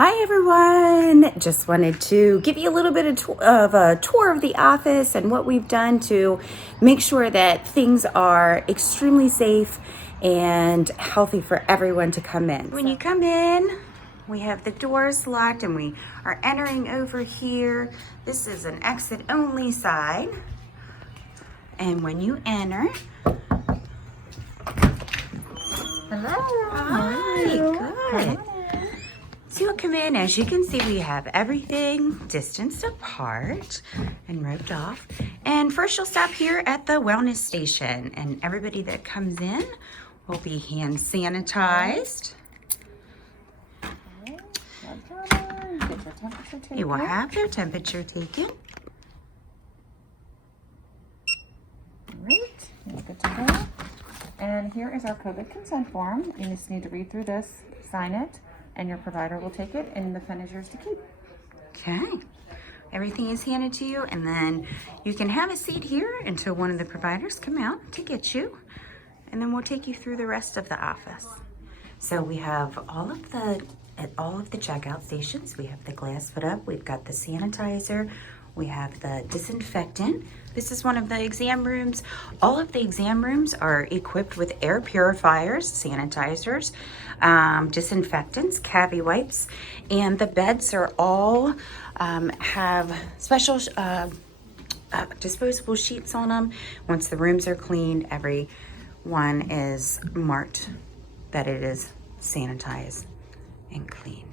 Hi everyone! Just wanted to give you a little bit of a tour of the office and what we've done to make sure that things are extremely safe and healthy for everyone to come in. When you come in, we have the doors locked and we are entering over here. This is an exit only side. And when you enter, Hello. hi, good. So you'll come in, as you can see, we have everything distanced apart and roped off. And first you'll stop here at the wellness station, and everybody that comes in will be hand sanitized. You will have their temperature taken. Great, you're good to go. And here is our COVID consent form. You just need to read through this, sign it, and your provider will take it, and the pen is yours to keep. Okay. Everything is handed to you, and then you can have a seat here until one of the providers come out to get you, and then we'll take you through the rest of the office. So we have at all of the checkout stations, we have the glass put up, we've got the sanitizer, we have the disinfectant. This is one of the exam rooms. All of the exam rooms are equipped with air purifiers, sanitizers, disinfectants, cavity wipes, and the beds are all have special disposable sheets on them. Once the rooms are cleaned, every one is marked that it is sanitized and clean.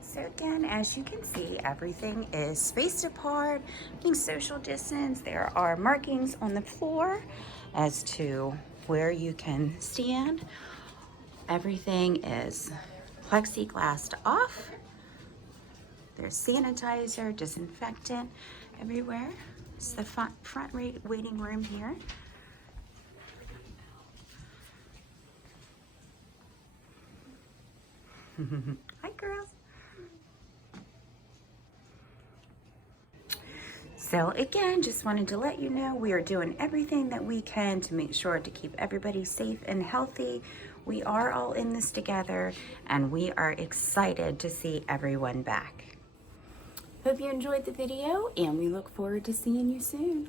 So again, as you can see, everything is spaced apart, being social distance. There are markings on the floor as to where you can stand. Everything is plexiglassed off. There's sanitizer, disinfectant everywhere. It's the front waiting room here. Hi, girls. So again, just wanted to let you know we are doing everything that we can to make sure to keep everybody safe and healthy. We are all in this together, and we are excited to see everyone back. Hope you enjoyed the video, and we look forward to seeing you soon.